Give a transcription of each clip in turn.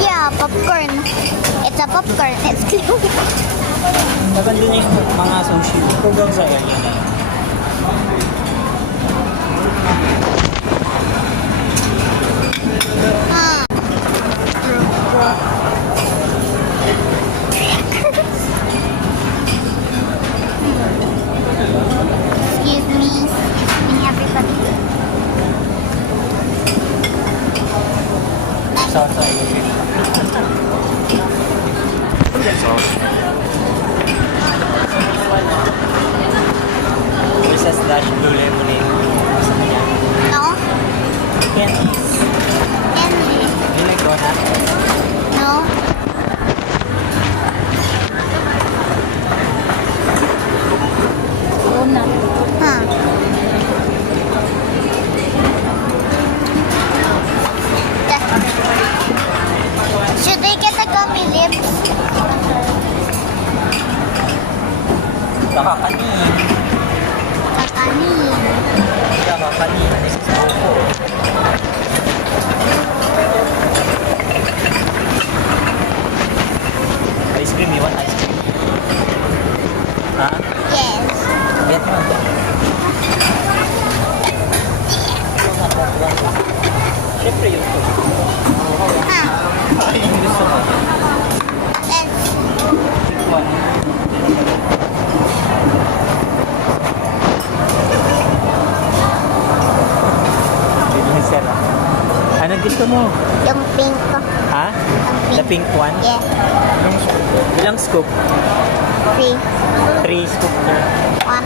Yeah, popcorn. It's a popcorn. It's cute. Maganda niya yung mga sushi. Tugang sa area na yun. Ah. Excuse me, everybody. Sauce. There's a slash blue lemonade. No? Candies. Candy. You like donut? No? Huh. Should I get a gummy lips? Nakakanin. Kakanin. Nakakanin. This is Coco. Ice cream, you want ice cream? Ha? Yes. Get mo. Siyempre yun to. Huh. Yung gusto mo. Let's Pick one. Bibili sila. Ano gusto mo? yung pink ko. Ha? The pink one? Yeah. Ilang scoop? 3. 3 scoop na. 1.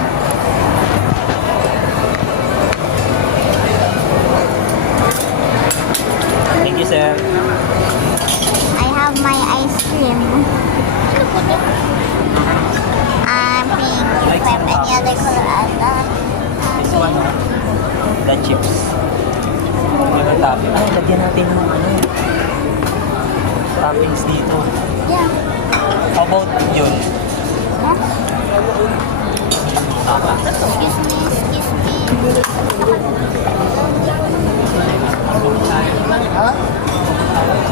Thank you, sir. I have my ice cream. Pink. Like If I have some any other color, This one, oh. The chips. Yung topping. Ay, lagyan natin ng ano. Toppings dito. yeah. How about yun? Huh? Tama. Excuse me, excuse me.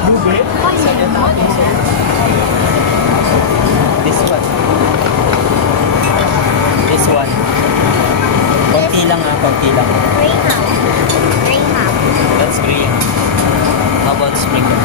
Lube? This one. This one. Konti lang ha, konti lang. Greyhound. Greyhound. That's green. How about sprinkles?